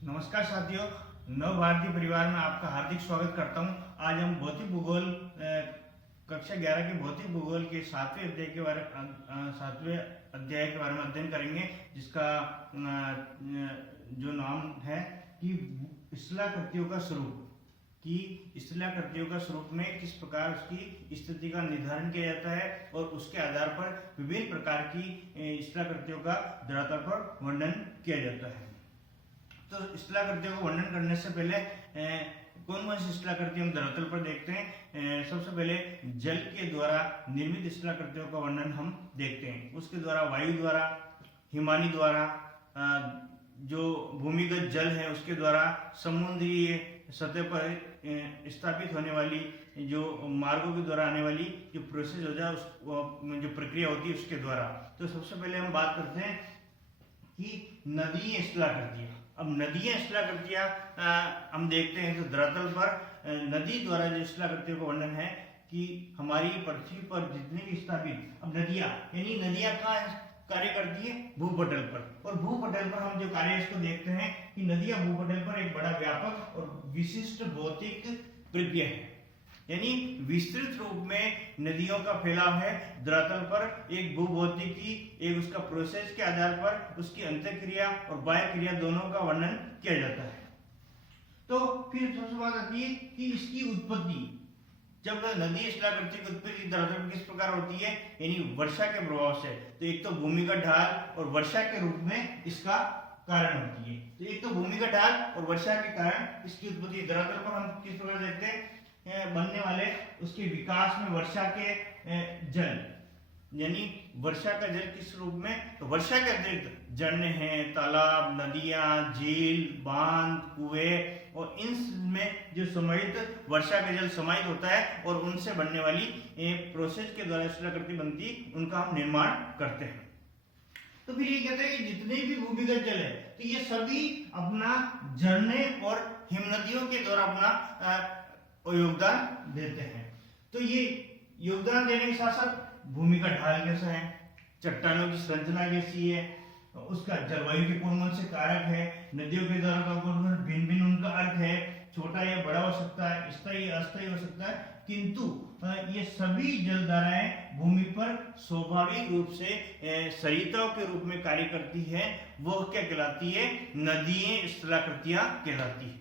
नमस्कार साथियों, नव भारतीय परिवार में आपका हार्दिक स्वागत करता हूं। आज हम भौतिक भूगोल कक्षा 11 के भौतिक भूगोल के सातवें अध्याय के बारे में अध्ययन करेंगे, जिसका जो नाम है कि स्थलाकृतियों का स्वरूप। कि स्थलाकृतियों का स्वरूप में किस प्रकार उसकी स्थिति का निर्धारण किया जाता है और उसके आधार पर विभिन्न प्रकार की स्थलाकृतियों का धरातल पर वर्णन किया जाता है। तो स्थलाकृतियों का वर्णन करने से पहले कौन कौन सी स्थलाकृति हम धरातल पर देखते हैं। सबसे पहले जल के द्वारा निर्मित स्थलाकृतियों का वर्णन हम देखते हैं। उसके द्वारा वायु द्वारा, हिमानी द्वारा, जो भूमिगत जल है उसके द्वारा, समुद्री सतह पर स्थापित होने वाली जो मार्गों के द्वारा आने वाली जो प्रोसेस हो जाए, उस जो प्रक्रिया होती है उसके द्वारा। तो सबसे पहले हम बात करते हैं कि नदीय स्थलाकृतियां। अब नदीय स्थलाकृतियां हम देखते हैं तो धरातल पर नदी द्वारा जो स्थलाकृतियों का वर्णन है कि हमारी पृथ्वी पर जितनी भी स्थापित, अब नदियां यानी नदियां कहाँ कार्य करती है? भूपटल पर। और भूपटल पर हम जो कार्य इसको देखते हैं कि नदियां भूपटल पर एक बड़ा व्यापक और विशिष्ट भौतिक प्रक्रिया है, यानी विस्तृत रूप में नदियों का फैलाव है धरातल पर। एक भूभौतिकी, एक उसका प्रोसेस के आधार पर उसकी अंतःक्रिया और बाह्य क्रिया दोनों का वर्णन किया जाता है। तो फिर सबसे बात आती है कि इसकी उत्पत्ति, जब नदी स्थलाकृति की उत्पत्ति धरातल पर किस प्रकार होती है, यानी वर्षा के प्रभाव से। तो एक तो भूमिगत ढाल और वर्षा के रूप में इसका कारण होती है। तो एक तो भूमिगत ढाल और वर्षा के कारण इसकी उत्पत्ति धरातल पर हम किस प्रकार देखते हैं बनने वाले उसके विकास में वर्षा के जल, यानी वर्षा का जल किस रूप में, तो वर्षा के अतिरिक्त झरने हैं, तालाब, नदियां, झील, बांध, कुएं, और इनमें जो समाहित वर्षा का जल समाहित होता है और उनसे बनने वाली प्रोसेस के द्वारा स्थलाकृति बनती, उनका हम निर्माण करते हैं। तो फिर ये कहते हैं कि जितने भी भूमिगत जल है तो ये सभी अपना झरने और हिमनदियों के द्वारा अपना योगदान देते हैं। तो ये योगदान देने के साथ साथ भूमि का ढाल कैसा है, चट्टानों की संरचना कैसी है, उसका जलवायु के कौन कौन से कारक है, नदियों के द्वारा कौन कौन भिन्न भिन्न उनका अर्थ है, छोटा या बड़ा हो सकता है, स्थायी अस्थायी हो सकता है, किंतु ये सभी जलधाराएं भूमि पर स्वाभाविक रूप से सरिताओं के रूप में कार्य करती है। वो क्या कहलाती है? नदीय स्थलाकृतियां कहलाती है।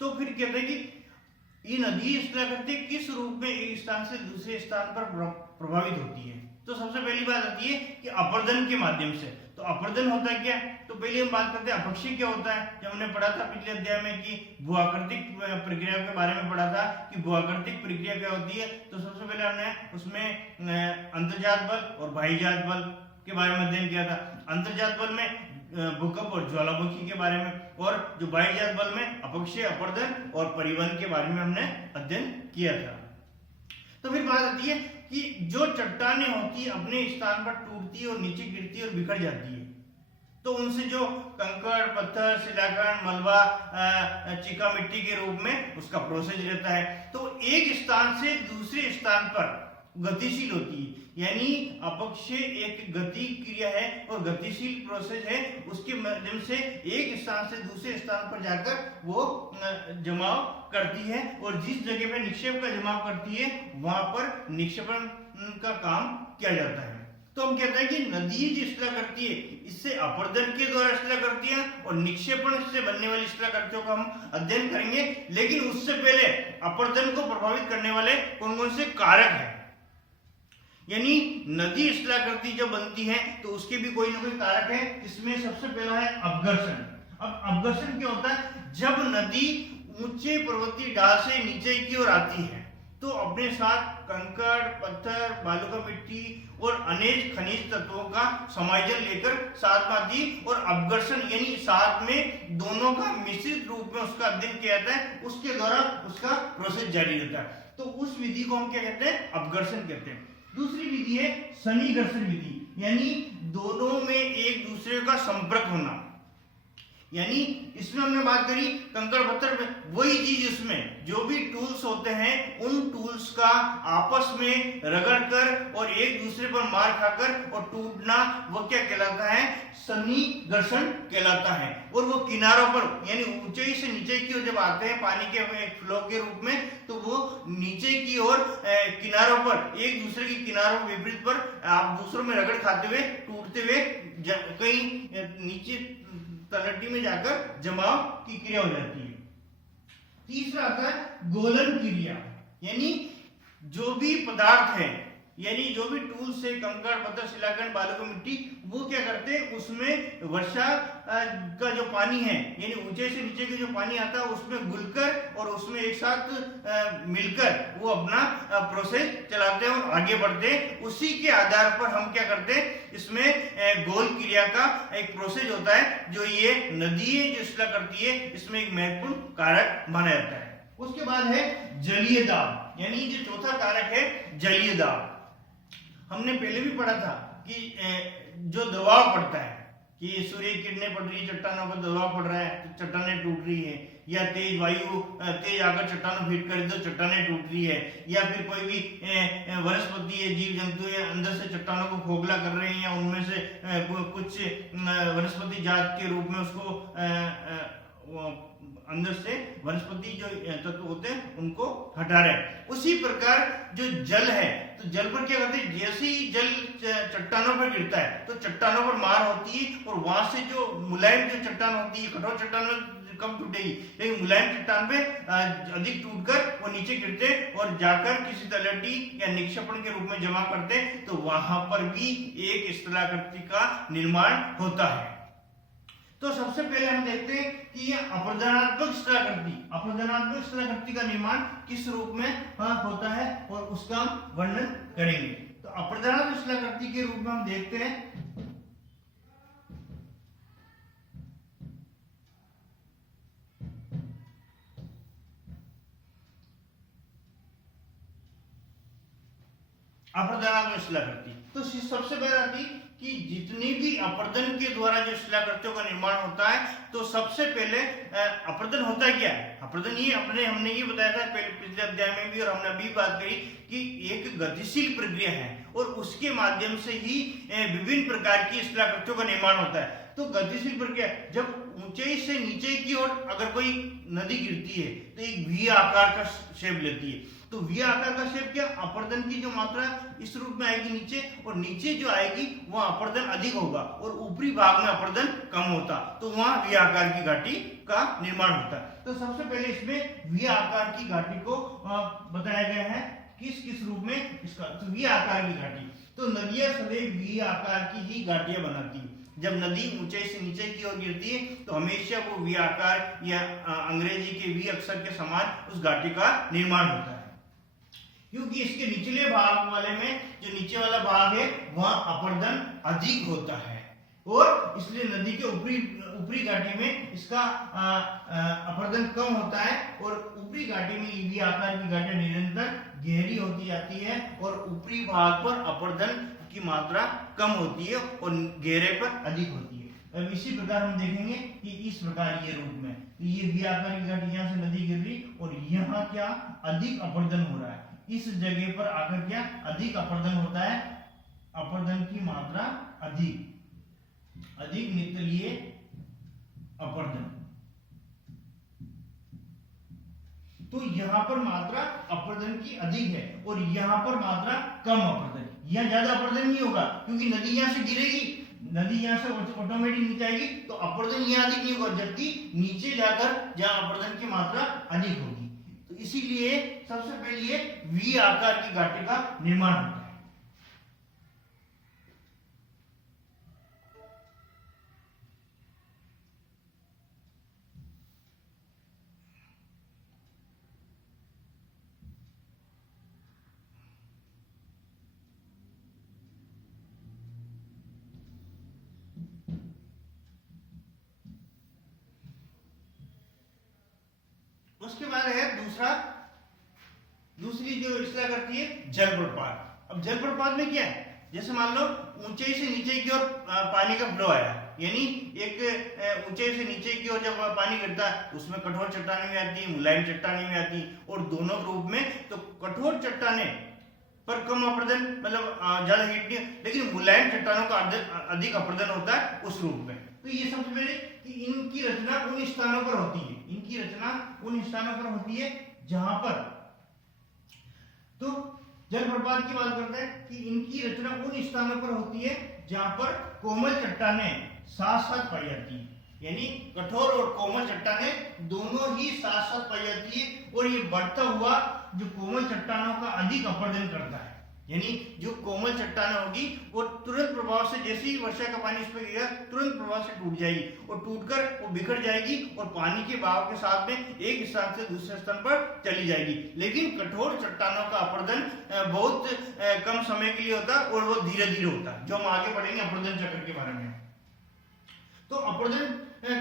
तो फिर कहते हैं कि ये नदी स्थलाकृति किस रूप में एक स्थान से दूसरे स्थान पर प्रभावित होती है। तो सबसे पहली बात आती है कि अपर्दन के माध्यम से। तो अपर्दन होता है क्या? तो पहले हम बात करते हैं अपक्षय क्या होता है। जब हमने पढ़ा था पिछले अध्याय में कि भूआकृतिक प्रक्रिया के बारे में पढ़ा था कि भूआकृतिक प्रक्रिया क्या होती है। तो सबसे पहले हमने उसमें अंतर्जात बल और बाह्यजात बल के बारे में अध्ययन किया था। अंतर्जात बल में भूकंप और ज्वालामुखी के बारे में, और जो बाह्यजात बल में अपक्षय, अपर्दन और परिवहन के बारे में हमने अध्ययन किया था। तो फिर बात आती है कि जो चट्टानें होती है अपने स्थान पर टूटती है और नीचे गिरती है और बिखर जाती है, तो उनसे जो कंकड़, पत्थर, शिलाखंड, मलबा, चिका मिट्टी के रूप में उसका प्रोसेस रहता है। तो एक स्थान से दूसरे स्थान पर गतिशील होती है, यानी अपक्षय एक गति क्रिया है और गतिशील प्रोसेस है। उसके माध्यम से एक स्थान से दूसरे स्थान पर जाकर वो जमाव करती है, और जिस जगह पे निक्षेप का जमाव करती है वहां पर निक्षेपण का काम किया जाता है। तो हम कहते हैं कि नदी जो स्थलाकृति है इससे अपर्दन के द्वारा स्थलाकृतियां और निक्षेपण से बनने वाली स्थलाकृतियों का हम अध्ययन करेंगे। लेकिन उससे पहले अपर्दन को प्रभावित करने वाले कौन कौन से कारक हैं, यानी नदी स्थलाकृति जब बनती है तो उसके भी कोई ना कोई कारक है। इसमें सबसे पहला है अपघर्षण। अब अपघर्षण क्या होता है? जब नदी ऊंचे पर्वतीय ढाल से नीचे की ओर आती है तो अपने साथ कंकड़, पत्थर, बालू का मिट्टी और अनेक खनिज तत्वों का समायोजन लेकर साथ में आती, और अपघर्षण यानी साथ में दोनों का मिश्रित रूप में उसका अध्ययन किया जाता है। उसके द्वारा उसका प्रोसेस जारी रहता है। तो उस विधि को हम क्या कहते हैं? अपघर्षण कहते हैं। दूसरी विधि है सन्निघर्षण विधि, यानी दोनों में एक दूसरे का संपर्क होना। यानी इसमें हमने बात करी कंकड़ पत्थर में, वही चीज इसमें जो भी टूल्स होते हैं उन टूल्स का आपस में रगड़कर और एक दूसरे पर मार खाकर और टूटना, वो क्या कहलाता है? सन्निकर्षण कहलाता है। और वो किनारों पर यानी ऊंचाई से नीचे की ओर जब आते हैं पानी के फ्लो के रूप में, तो वो नीचे की ओर किनारों पर, एक दूसरे के किनारों विपरीत पर आप दूसरों में रगड़ खाते हुए, टूटते हुए कहीं नीचे तलहटी में जाकर जमाव की क्रिया हो जाती है। तीसरा आता है गोलन क्रिया, यानी जो भी पदार्थ है, यानी जो भी टूल्स से कंकड़, पत्थर, शिलाखंड, बालू, मिट्टी, वो क्या करते हैं, उसमें वर्षा का जो पानी है, यानी ऊंचे से नीचे के जो पानी आता है उसमें घुलकर और उसमें एक साथ मिलकर वो अपना प्रोसेस चलाते हैं और आगे बढ़ते हैं। उसी के आधार पर हम क्या करते हैं, इसमें गोल क्रिया का एक प्रोसेस होता है जो ये नदी जो शिला करती है, इसमें एक महत्वपूर्ण कारक माना जाता है। उसके बाद है जलीय दाब, यानी जो चौथा कारक है जलीय दाब। हमने पहले भी पढ़ा था कि जो दबाव पड़ता है कि सूर्य की किरणें पड़ रही है, चट्टानों पर दबाव पड़ रहा है तो चट्टानें टूट रही है, या तेज वायु तेज आकर चट्टानों को हिट करे तो चट्टानें टूट रही है, या फिर कोई भी वनस्पति है, जीव जंतु है, अंदर से चट्टानों को खोखला कर रहे हैं, या उनमें से कुछ वनस्पति जात के रूप में उसको अंदर से वनस्पति जो तत्व होते हैं उनको हटा रहे हैं। उसी प्रकार जो जल है, तो जल पर क्या करते हैं, जैसे ही जल चट्टानों पर गिरता है तो चट्टानों पर मार होती है और वहां से जो मुलायम जो चट्टान होती है, कठोर चट्टान में कम टूटेगी, लेकिन मुलायम चट्टान पे अधिक टूटकर वो नीचे गिरते और जाकर किसी तलहटी या निक्षेपण के रूप में जमा करते, तो वहां पर भी एक स्थलाकृति का निर्माण होता है। तो सबसे पहले हम देखते हैं कि यह अपरदनात्मक स्थलाकृति का निर्माण किस रूप में होता है और उसका वर्णन करेंगे। तो अपरदनात्मक स्थलाकृति के रूप में हम देखते हैं अपरदनात्मक शिलाकृति। तो सबसे पहले आती कि जितनी भी अपर्दन के द्वारा जो शिलाकृतियों का निर्माण होता है, तो सबसे पहले अपर्दन होता क्या है? अपर्दन ये हमने ये बताया था पहले पिछले अध्याय में भी, और हमने अभी बात करी कि एक गतिशील प्रक्रिया है और उसके माध्यम से ही विभिन्न प्रकार की शिलाकृतियों का निर्माण होता है। तो गतिशील प्रक्रिया, जब ऊंचाई से नीचे की ओर अगर कोई नदी गिरती है तो एक वी आकार का शेप लेती है। तो वी आकार का शेप क्या, अपर्दन की जो मात्रा इस रूप में आएगी नीचे, और नीचे जो आएगी वह अपर्दन अधिक होगा और ऊपरी भाग में अपर्दन कम होता, तो वहां वी आकार की घाटी का निर्माण होता है। तो सबसे पहले इसमें वी आकार की घाटी को बताया गया है, किस रूप में इसका, तो वी आकार की घाटी। तो नदियां सदैव वी आकार की ही घाटियां बनाती है। जब नदी ऊंचाई से नीचे की ओर गिरती है तो हमेशा वो वी आकार या अंग्रेजी के वी अक्षर के समान उस घाटी का निर्माण होता है, क्योंकि इसके निचले भाग वाले में जो नीचे वाला भाग है वह अपर्दन अधिक होता है, और इसलिए नदी के ऊपरी घाटी में इसका अपर्दन कम होता है, और ऊपरी घाटी में वी आकार की घाटी निरंतर गहरी होती जाती है और ऊपरी भाग पर अपर्दन की मात्रा कम होती है और गहरे पर अधिक होती है। अब इसी प्रकार हम देखेंगे कि इस प्रकार ये रूप में ये वी आकार की घाटी, यहाँ से नदी गिर रही और यहाँ क्या अधिक अपर्दन हो रहा है, इस जगह पर आकर क्या अधिक अपर्दन होता है, अपर्दन की मात्रा अधिक नितलीय अपर्दन। तो यहाँ पर मात्रा अपर्दन की अधिक है और यहाँ पर मात्रा कम अपर्दन। यहाँ ज्यादा अपर्दन नहीं होगा क्योंकि नदी यहाँ से गिरेगी, नदी यहाँ से ऑटोमेटिक नीचे आएगी, तो अपर्दन यहाँ अधिक नहीं होगा, जबकि नीचे जाकर जहाँ अपर्दन की मात्रा अधिक होगी। तो इसीलिए सबसे पहले वी आकार की घाटी का निर्माण होता है। उसके बाद है दूसरी जो शिलाकृति है जलप्रपात। अब जलप्रपात में क्या है, जैसे मान लो ऊंचाई से नीचे की ओर पानी का फ्लो आया यानी एक ऊंचे से नीचे की ओर जब पानी गिरता है उसमें कठोर चट्टानें भी आती है, मुलायम चट्टानें भी आती है, और दोनों रूप में तो कठोर चट्टानें पर कम अपर्दन मतलब ज्यादा हीट नहीं, लेकिन मुलायम चट्टानों का अधिक अपर्दन होता है उस रूप में। तो ये सबसे पहले कि इनकी रचना उन स्थानों पर होती है, इनकी रचना उन स्थानों पर होती है जहां पर, तो जलप्रपात की बात करते हैं कि इनकी रचना उन स्थानों पर होती है जहां पर कोमल चट्टानें साथ साथ पाई जाती है, यानी कठोर और कोमल चट्टानें दोनों ही साथ साथ पाई जाती है, और ये बढ़ता हुआ जो कोमल चट्टानों का अधिक अपर्दन करता है, यानी जो कोमल चट्टान होगी वो तुरंत प्रभाव से, जैसे ही वर्षा का पानी उस पर गिरा तुरंत प्रभाव से टूट जाएगी, और टूटकर वो बिखर जाएगी और पानी के बहाव के साथ में एक स्थान से दूसरे स्थान पर चली जाएगी। लेकिन कठोर चट्टानों का अपर्दन बहुत कम समय के लिए होता है, और वो धीरे धीरे होता है, जो हम आगे पढ़ेंगे अपर्दन चक्र के बारे में। तो अपर्दन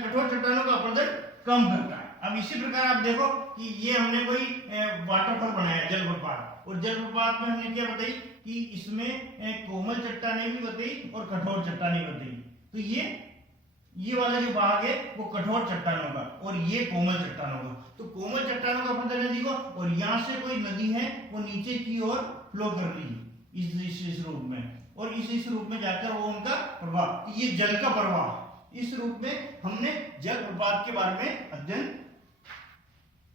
कठोर चट्टानों का अपर्दन कम करता है। अब इसी प्रकार आप देखो कि ये हमने कोई वाटरफॉल बनाया जलप्रपात, और जलप्रपात में हमने क्या बताई कि इसमें कोमल चट्टानें भी बताई और कठोर चट्टानें बताई। तो ये वाला जो भाग है वो कठोर चट्टानों का और ये कोमल चट्टानों का। तो कोमल चट्टानों का अपर्दन नदी को, और यहाँ से कोई नदी है वो नीचे की ओर फ्लो कर रही है इस रूप में, और इस रूप में जाकर वो उनका प्रवाह, ये जल का प्रवाह, इस रूप में हमने जलप्रपात के बारे में अध्ययन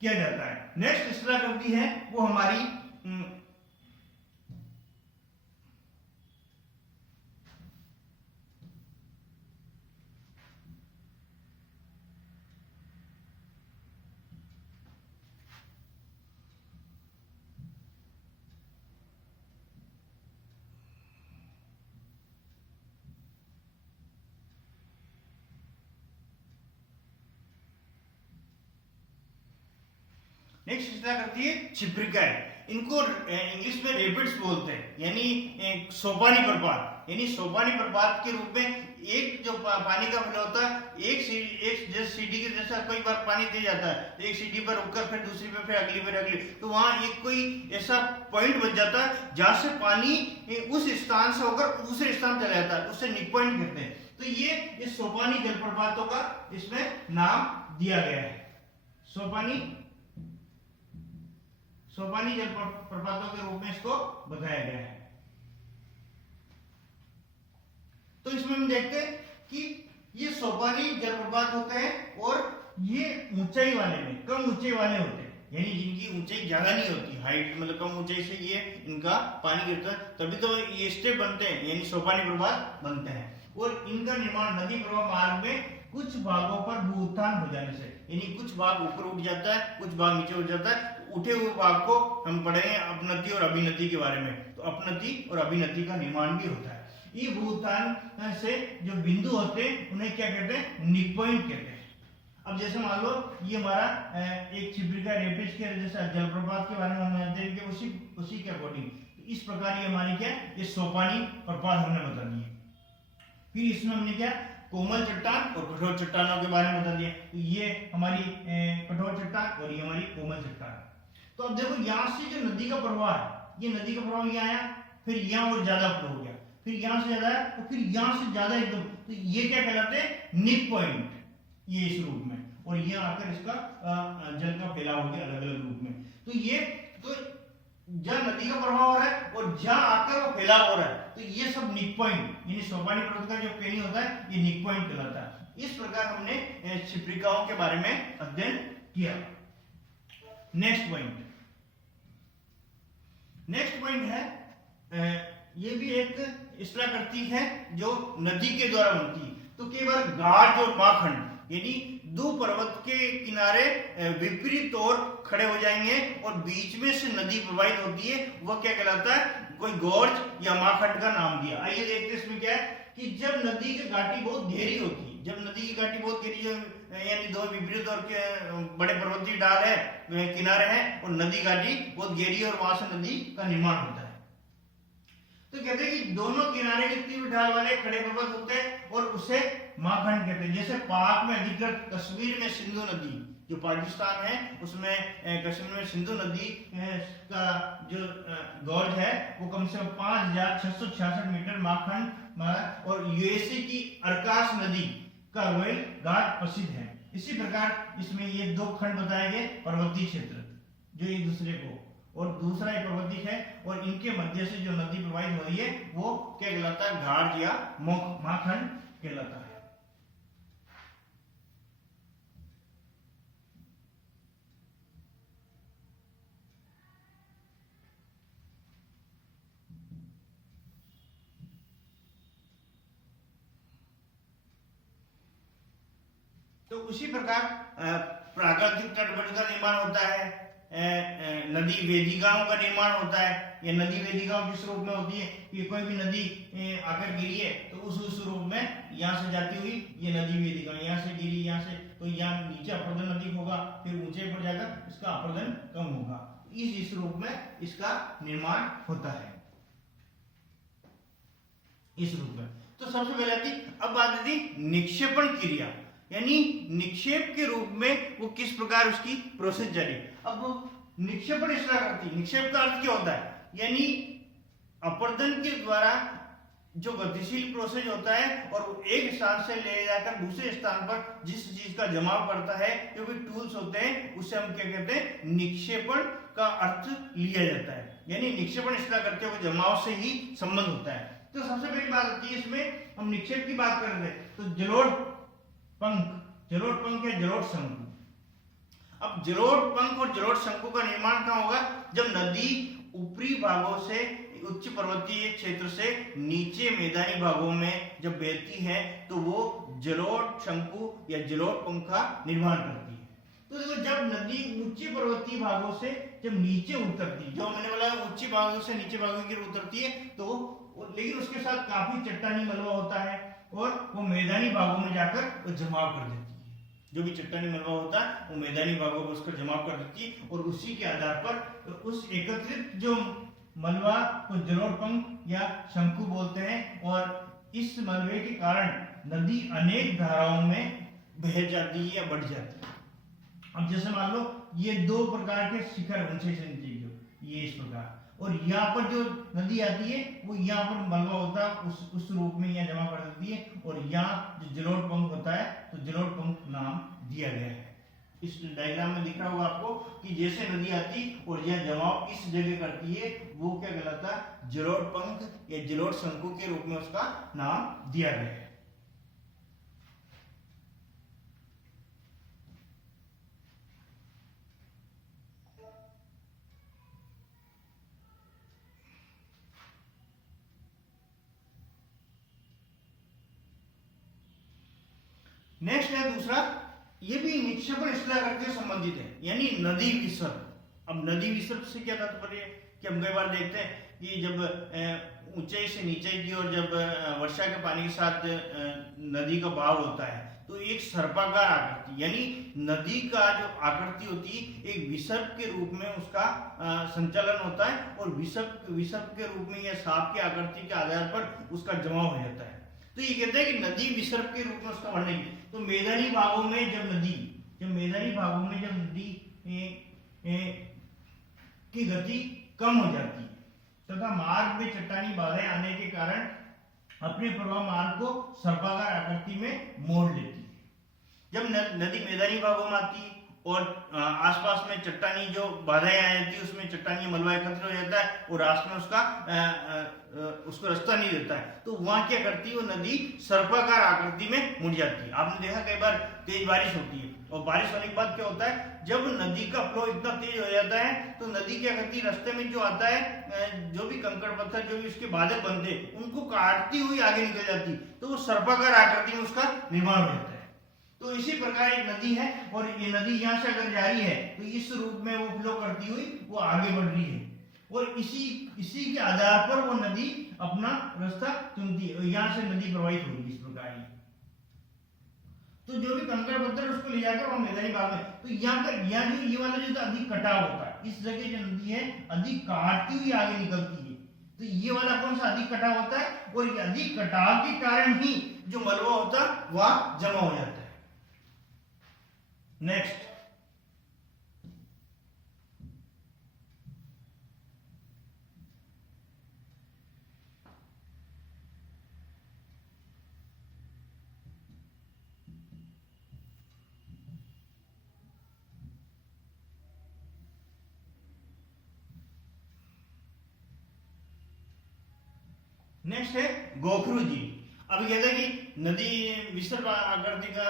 किया जाता है। नेक्स्ट शिलाकृति है वो हमारी नेक्स्ट शिलाकृति है छिप्रिकाएं। इनको इंग्लिश में रेपिड्स बोलते हैं, यानी सोपानी प्रपात, यानी सोपानी प्रपात के रूप में एक जो पानी का फ्लो होता है, एक जैसे सीढ़ी के जैसा कई बार पानी दे जाता है, तो एक सीढ़ी पर रुककर फिर दूसरी पे फिर अगली, तो वहां एक कोई ऐसा पॉइंट बच जाता है जहां से पानी उस स्थान से होकर दूसरे स्थान चला जाता है, उससे निक पॉइंट कहते हैं। तो ये इस सोपानी जलप्रपातों का इसमें नाम दिया गया है। सोपानी जलप्रपातों के रूप में इसको बताया गया है। तो इसमें हम देखते हैं कि ये सोपानी जलप्रपात होते हैं, और ये ऊंचाई वाले में, कम ऊंचाई वाले होते हैं, यानी जिनकी ऊंचाई ज्यादा नहीं होती, हाइट मतलब कम ऊंचाई से ये इनका पानी गिरता है, तभी तो ये स्टेप बनते हैं, यानी सोपानी प्रपात बनते हैं। और इनका निर्माण नदी प्रवाह मार्ग में कुछ भागों पर भू उत्थान हो जाने से, यानी कुछ भाग ऊपर उठ जाता है, कुछ भाग नीचे उठ जाता है। उठे हुए भाग को हम पढ़ेंगे अपनति और अभिनति के बारे में। तो अपनति और अभिनति का निर्माण भी होता है। ये भू उत्थान से जो बिंदु होते हैं उन्हें क्या कहते हैं, निक पॉइंट कहते हैं। अब जैसे मान लो ये हमारा एक छिप्रिका रेपिड्स के जैसा जलप्रपात के बारे में हम जानते हैं कि उसी के अकॉर्डिंग इस प्रकार ये हमारी क्या, ये सोपानी प्रपात हमने बता दिए। फिर इसमें हमने क्या, कोमल चट्टान और कठोर चट्टानों के बारे में बता दिया। तो ये हमारी कठोर चट्टान और ये हमारी कोमल चट्टान। तो अब देखो यहाँ से जो नदी का प्रवाह है, ये नदी का प्रवाह यहाँ आया, फिर यहाँ और ज्यादा फ्लो हो गया, फिर यहाँ से ज्यादा है, तो फिर यहाँ से ज्यादा एकदम, तो ये क्या कहलाते हैं, निक पॉइंट, ये इस रूप में, और ये आकर इसका जल का फैलाव हो गया अलग अलग रूप में। तो ये तो जहाँ नदी का प्रवाह हो रहा है और जहाँ आकर वो फैलाव हो रहा है, तो ये सब निक पॉइंट, यानी सोपानी पर्वत का जो पेनी होता है ये निक पॉइंट कहलाता है। इस प्रकार हमने छिप्रिकाओं के बारे में अध्ययन किया। नेक्स्ट पॉइंट है, ये भी एक शिलाकृति है जो नदी के द्वारा बनती है। तो केवल गाज और माखंड, यानी दो पर्वत के किनारे विपरीत ओर खड़े हो जाएंगे और बीच में से नदी प्रवाहित होती है, वह क्या कहलाता है, कोई गोर्ज या माखंड का नाम दिया। आइए देखते हैं इसमें क्या है कि जब नदी की घाटी बहुत गहरी होती है, जब नदी की घाटी बहुत गहरी, यानी दो विपरीत और के बड़े पर्वतीय ढाल है, किनारे हैं, और नदी घाटी बहुत गहरी और वहां से नदी का निर्माण होता है। तो कहते हैं कि दोनों किनारे के तीव्र ढाल वाले खड़े पर्वत होते हैं और उसे महाखंड कहते हैं। जैसे पाक में अधिकृत कश्मीर में सिंधु नदी, जो पाकिस्तान है उसमें कश्मीर में सिंधु नदी का जो गौज है वो कम से कम 5666 मीटर महाखंड, और यूएसए की अरकाश नदी का रॉयल घाट प्रसिद्ध है। इसी प्रकार इसमें ये दो खंड बताए गए, पर्वतीय क्षेत्र जो एक दूसरे को, और दूसरा एक पर्वतीय है, और इनके मध्य से जो नदी प्रवाहित हो रही है वो क्या कहलाता है, घाट या महाखंड कहलाता है। तो उसी प्रकार प्राकृतिक तटबंध का निर्माण होता है, नदी वेदिकाओं का निर्माण होता है। ये नदी वेदिकाओं किस रूप में होती है कि कोई भी नदी आकर गिरी है तो उस रूप में यहाँ से जाती हुई ये नदी वेदिका यहाँ से गिरी, यहाँ से तो यहाँ नीचे अपर्दन अधिक होगा, फिर ऊंचे पर जाकर इसका अपर्दन कम होगा। इस रूप में इसका निर्माण होता है, इस रूप में। तो सबसे पहले आती, अब बात आती निक्षेपण क्रिया, यानी निक्षेप के रूप में वो किस प्रकार उसकी प्रोसेस जारी। अब निक्षेपण इस तरह करती है, निक्षेप का अर्थ क्या होता है, यानी अपर्दन के द्वारा जो गतिशील प्रोसेस होता है और वो एक स्थान से ले जाकर दूसरे स्थान पर जिस चीज का जमाव करता है, जो भी टूल्स होते हैं उसे हम क्या कहते हैं, निक्षेपण का अर्थ लिया जाता है। यानी निक्षेपण इस तरह करते हुए जमाव से ही संबंध होता है। तो सबसे पहली बात होती है इसमें हम निक्षेप की बात कर रहे थे, तो जलोढ़ पंख या जलोढ़ शंकु। अब जलोढ़ पंख और जलोढ़ शंकु का निर्माण कहाँ होगा, जब नदी ऊपरी भागों से उच्च पर्वतीय क्षेत्र से नीचे मैदानी भागों में जब बहती है तो वो जलोढ़ शंकु या जलोढ़ पंख का निर्माण करती है। तो देखो, जब नदी ऊंचे पर्वतीय भागों से जब नीचे उतरती है, जो मैंने बोला ऊंचे भागों से नीचे भागों की उतरती है, तो लेकिन उसके साथ काफी चट्टानी मलबा होता है और वो मैदानी भागों में जाकर वो जमाव कर देती है। जो भी चट्टानी मलबा होता है वो मैदानी भागों में उसका जमाव कर देती है, और उसी के आधार पर उस एकत्रित जो मलबा को जलोढ़ पंख या शंकु बोलते हैं। और इस मलबे के कारण नदी अनेक धाराओं में बह जाती है या बढ़ जाती है। अब जैसे मान लो ये दो प्रकार के शिखर ऊंचे से नीचे की, ये इस प्रकार, और यहाँ पर जो नदी आती है वो यहाँ पर मलबा होता है उस रूप में यहाँ जमा कर देती है, और यहाँ जो जलोढ़ पंख होता है तो जलोढ़ पंख नाम दिया गया है। इस डायग्राम में दिख रहा होगा आपको कि जैसे नदी आती और यह जमाव इस जगह करती है वो क्या कहलाता है, जलोढ़ पंख या जलोढ़ शंकु के रूप में उसका नाम दिया गया है। नेक्स्ट है दूसरा, ये भी निक्षेपण इस तरह करके संबंधित है, यानी नदी विसर्ग। अब नदी विसर्ग से क्या तात्पर्य है कि हम कई बार देखते हैं कि जब ऊंचाई से नीचे की ओर जब वर्षा के पानी के साथ नदी का बहाव होता है तो एक सर्पाकार आकृति, यानी नदी का जो आकृति होती है एक विसर्ग के रूप में उसका संचालन होता है, और विसर्ग के रूप में या सांप की आकृति के आधार पर उसका जमाव हो जाता है। तो ये कहते हैं कि नदी विसर्ग के रूप में उसका वर्णन किया। तो मैदानी भागों में जब नदी की गति कम हो जाती है तथा मार्ग में चट्टानी बाधाएं आने के कारण अपने प्रवाह मार्ग को सर्पाकार आकृति में मोड़ लेती है। जब नदी मैदानी भागों में आती है और आसपास में चट्टानी जो बाधाएं आ जाती है उसमें चट्टानी मलबा एकत्र हो जाता है और रास्ते में उसको रास्ता नहीं देता है, तो वहां क्या करती है वो नदी सर्पाकार आकृति में मुड़ जाती है। आपने देखा कई बार तेज बारिश होती है और बारिश होने के बाद क्या होता है, जब नदी का फ्लो इतना तेज हो जाता है तो नदी क्या करती है, रास्ते में जो आता है जो भी कंकड़ पत्थर जो भी उसके बादल बनते उनको काटती हुई आगे निकल जाती, तो वो सर्पाकार आकृति में उसका निर्माण हो जाता है। तो इसी प्रकार एक नदी है और ये नदी यहाँ से अगर जा रही है तो इस रूप में वो फ्लो करती हुई वो आगे बढ़ रही है, और इसी के आधार पर वो नदी अपना रास्ता चुनती है, यहाँ से नदी प्रवाहित होगी इस प्रकार ही। तो जो भी कंकड़ पत्थर उसको ले जाकर वहां मैदानी भाग में, तो यहाँ पर जो ये वाला जो अधिक कटाव होता है, इस जगह जो नदी है अधिक काटती हुई आगे निकलती है, तो ये वाला कौन सा अधिक कटाव होता है, और ये अधिक कटाव के कारण ही जो मलबा होता है वहां जमा हो जाता है। नेक्स्ट, नेक्स्ट है गोखरू झील। अभी कहते हैं कि नदी विसर्प आकृति का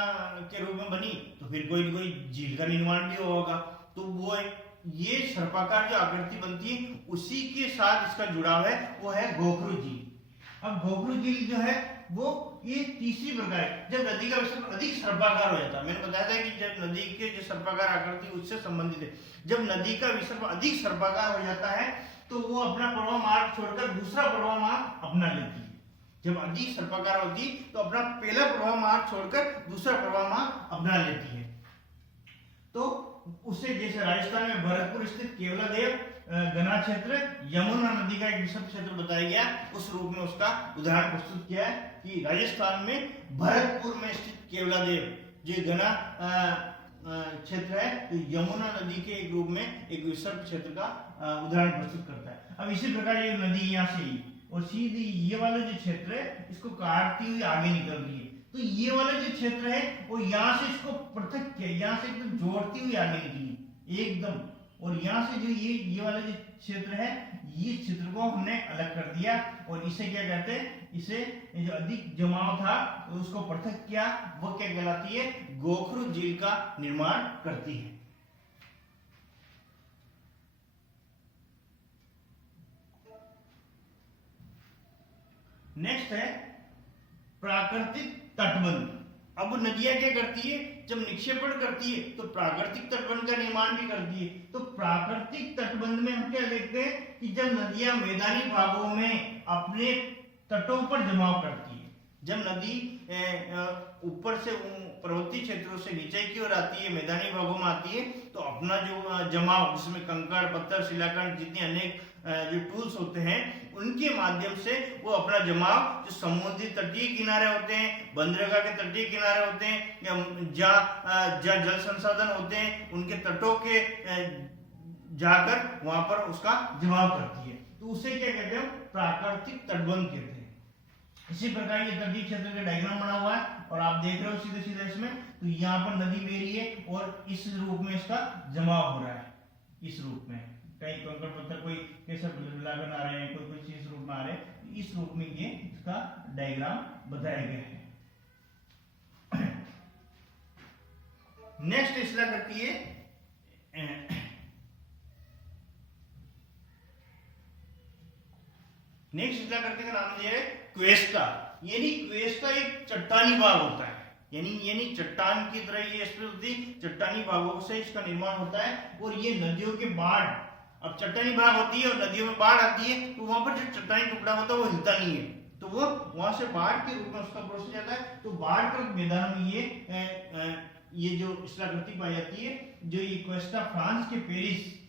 के रूप में बनी तो फिर कोई न कोई झील का निर्माण भी होगा, तो वो ये सर्पाकार जो आकृति बनती है उसी के साथ इसका जुड़ाव है, वो है गोखरू झील। अब गोखरू झील जो है वो ये तीसरी प्रकार है जब नदी का विसर्प अधिक सर्पाकार हो जाता है। मैंने बताया था कि जब नदी के जो सर्पाकार आकृति उससे संबंधित है, जब नदी का विसर्प अधिक सर्पाकार हो जाता है तो वो अपना प्रवाह मार्ग छोड़कर दूसरा प्रवाह मार्ग अपना लेती है। जब अधिक सर्पाकार होती तो अपना पहला प्रवाह मार्ग छोड़कर दूसरा प्रवाह मार्ग अपना लेती है। तो उससे जैसे राजस्थान में भरतपुर स्थित केवलादेव गना क्षेत्र यमुना नदी का एक विसर्प क्षेत्र बताया गया, उस रूप में उसका उदाहरण प्रस्तुत किया है कि राजस्थान में भरतपुर में स्थित केवलादेव जो गना क्षेत्र है तो यमुना नदी के एक रूप में एक विसर्प क्षेत्र का उदाहरण प्रस्तुत करता है। अब इसी प्रकार ये नदी यहाँ से ही और सीधी ये वाला जो क्षेत्र है इसको काटती हुई आगे निकल रही है, तो ये वाला जो क्षेत्र है वो यहाँ से इसको पृथक किया, यहाँ से एकदम जोड़ती हुई आगे निकली एकदम, और यहाँ से जो ये वाला जो क्षेत्र है इस क्षेत्र को हमने अलग कर दिया और इसे क्या कहते हैं, इसे जो अधिक जमाव था तो उसको पृथक किया, वो क्या कहलाती है, गोखरू झील का निर्माण करती है। नेक्स्ट है प्राकृतिक तटबंध। अब नदियां क्या करती है, जब निक्षेपण करती है तो प्राकृतिक तटबंध का निर्माण भी करती है। तो प्राकृतिक तटबंध में हम क्या देखते हैं कि जब नदियां मैदानी भागों में अपने तटों पर जमाव करती है, जब नदी ऊपर से पर्वतीय क्षेत्रों से नीचे की ओर आती है, मैदानी भागों में आती है, तो अपना जो जमाव जिसमें कंकड़ पत्थर शिलाखंड जितने अनेक जो टूल्स होते हैं उनके माध्यम से वो अपना जमाव जो समुद्री तटीय किनारे होते हैं, बंदरगाह के तटीय किनारे होते हैं या जहाँ जल संसाधन होते हैं उनके तटों के जाकर वहां पर उसका जमाव करती है, तो उसे क्या कहते हैं, प्राकृतिक तटबंध कहते हैं। इसी प्रकार ये तटीय क्षेत्र का डायग्राम बना हुआ है और आप देख रहे हो सीधे सीधे इसमें, तो यहाँ पर नदी बह रही है और इस रूप में इसका जमाव हो रहा है, इस रूप में कई कंकड़ पत्थर कोई कैसे मिलाकर आ रहे हैं, कोई कुछ इस रूप में आ रहे हैं, इस रूप में ये इसका डायग्राम बताया गया है। नेक्स्ट इसला करती है नेक्स्ट इसला करती का नाम दिया है क्वेस्टा। यानी क्वेस्टा एक चट्टानी भाग होता है, यानी चट्टान की तरह ये होती, चट्टानी भागों से इसका निर्माण होता है और ये नदियों के बाढ़, अब चट्टानी भाग होती है और नदियों में बाढ़ आती है तो वहां पर जो चट्टानी टुकड़ा होता है वो हिलता नहीं है, तो वो वहां से बाढ़ के रूप में उसका प्रोसेस जाता है। तो बाढ़ के मैदान में ये जो शिलाकृति पाई जाती है, जो ये क्वेस्टा फ्रांस के पेरिस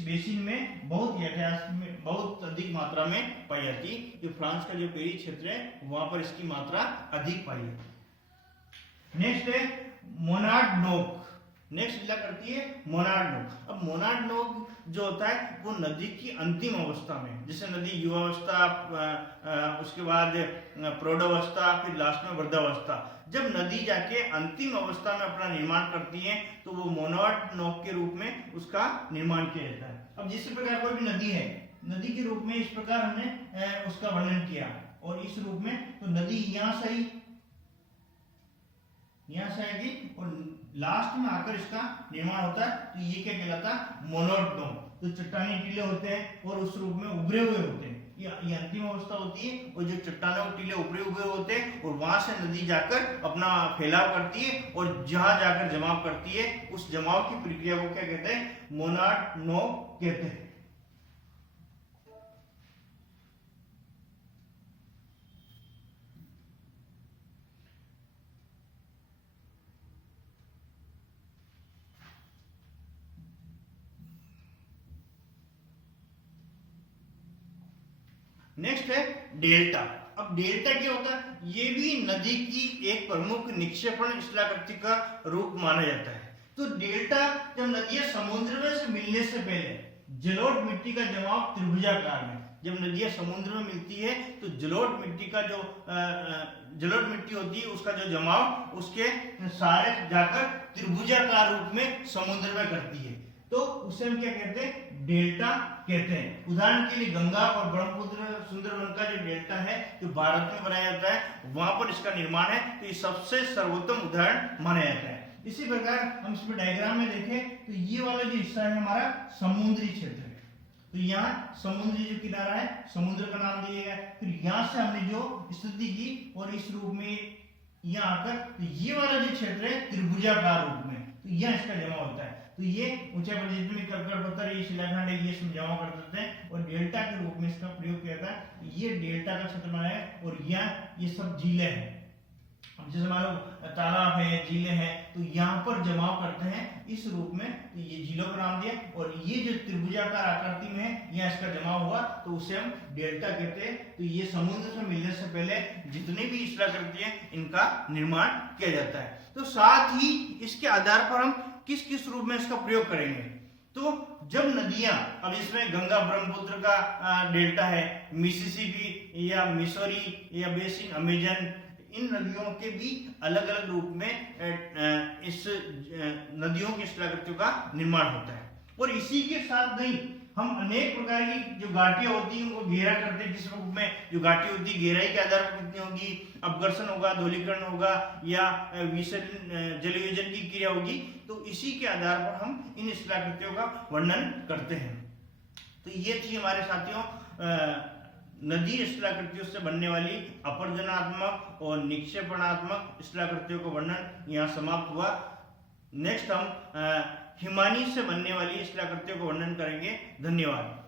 बेसिन में बहुत इतिहास में बहुत अधिक मात्रा में पाई जाती है। जो फ्रांस का जो पेरिस क्षेत्र है वहां पर इसकी मात्रा अधिक पाई जाती है। नेक्स्ट है मोनार्ड नोक। नेक्स्ट जिला करती है मोनार्ड नोक। अब मोनार्ड नोक जो होता है वो नदी की अंतिम अवस्था में, जैसे नदी युवावस्था, उसके बाद प्रौढ़ावस्था, फिर लास्ट में वृद्धावस्था, जब नदी जाके अंतिम अवस्था में अपना निर्माण करती है तो वो मोनार्ड नोक के रूप में उसका निर्माण किया जाता है। अब जिस प्रकार कोई भी नदी है, नदी के रूप में इस प्रकार हमने उसका वर्णन किया और इस रूप में, तो नदी यहाँ से आएगी और लास्ट में आकर इसका निर्माण होता है, तो ये क्या कहलाता है, मोनार्ड नोक। तो चट्टानी टीले होते हैं और उस रूप में उभरे हुए होते हैं, ये अंतिम अवस्था होती है और जो चट्टानों के टीले उभरे हुए होते हैं और वहां से नदी जाकर अपना फैलाव करती है और जहां जाकर जमाव करती है, उस जमाव की प्रक्रिया को क्या कहते हैं, मोनार्ड नोक कहते हैं। नेक्स्ट है डेल्टा। अब डेल्टा क्या होता है? ये भी नदी की एक प्रमुख निक्षेपण स्थलाकृति का रूप माना जाता है। तो डेल्टा जब नदियां समुद्र में से मिलने से पहले जलोढ़ मिट्टी का जमाव त्रिभुजाकार में, जब नदियां समुद्र में मिलती है तो जलोढ़ मिट्टी का जो जलोढ़ मिट्टी होती है उसका जो जमाव उसके सारे जाकर त्रिभुजाकार रूप में समुद्र में करती है, तो उसे हम क्या कहते हैं? डेल्टा कहते हैं। उदाहरण के लिए गंगा और ब्रह्मपुत्र सुंदरवन का जो डेल्टा है जो भारत में बनाया जाता है वहां पर इसका निर्माण है, तो ये सबसे सर्वोत्तम उदाहरण माना जाता है। इसी प्रकार हम इसमें डायग्राम में देखें तो ये वाला जो हिस्सा है हमारा समुद्री क्षेत्र है, तो यहाँ समुद्री जो किनारा है समुद्र का नाम दिया गया। फिर यहाँ से हमने जो स्थिति की और इस रूप में यहाँ आकर तो ये वाला जो क्षेत्र है त्रिभुजाकार रूप में, तो यहाँ इसका जमा होता है। तो ये ऊंचाई पर जितने कंकड़ पत्थर ये शिलाखंड है ये सब जमा कर देते हैं और डेल्टा के रूप में इसका प्रयोग किया जाता है। ये डेल्टा का क्षेत्र बना है और यहाँ ये सब झीलें हैं, जैसे मान लो तालाब है, झीलें हैं, तो यहाँ पर जमाव करते हैं इस रूप में, तो ये झीलों का नाम दिया। और ये जो त्रिभुजाकार आकृति में है यहाँ इसका जमाव हुआ तो उसे हम डेल्टा कहते हैं। तो ये समुद्र से मिलने से पहले जितनी भी स्थलाकृति है इनका निर्माण किया जाता है। तो साथ ही इसके आधार पर हम किस किस रूप में इसका प्रयोग करेंगे। तो जब नदियां, अब इसमें गंगा ब्रह्मपुत्र का डेल्टा है, मिसिसिपी या मिसौरी या बेसिन, अमेजन, इन नदियों के भी अलग अलग रूप में इस नदियों की स्थलाकृतियों का निर्माण होता है। और इसी के साथ नहीं हम अनेक प्रकार की जो घाटियां होती हैं उनको घेरा करते हैं, जिस रूप में जो घाटी होती है गहराई के आधार पर कितनी होगी, अपघर्षण होगा, धूलीकरण होगा या जलयोजन की क्रिया होगी, तो इसी के आधार पर हम इन स्थलाकृतियों का वर्णन करते हैं। तो ये थी हमारे साथियों नदी स्थलाकृतियों से बनने वाली अपरजनात्मक और निक्षेपणात्मक स्थलाकृतियों का वर्णन यहाँ समाप्त हुआ। नेक्स्ट हम हिमानी से बनने वाली स्थलाकृतियों का वर्णन करेंगे। धन्यवाद।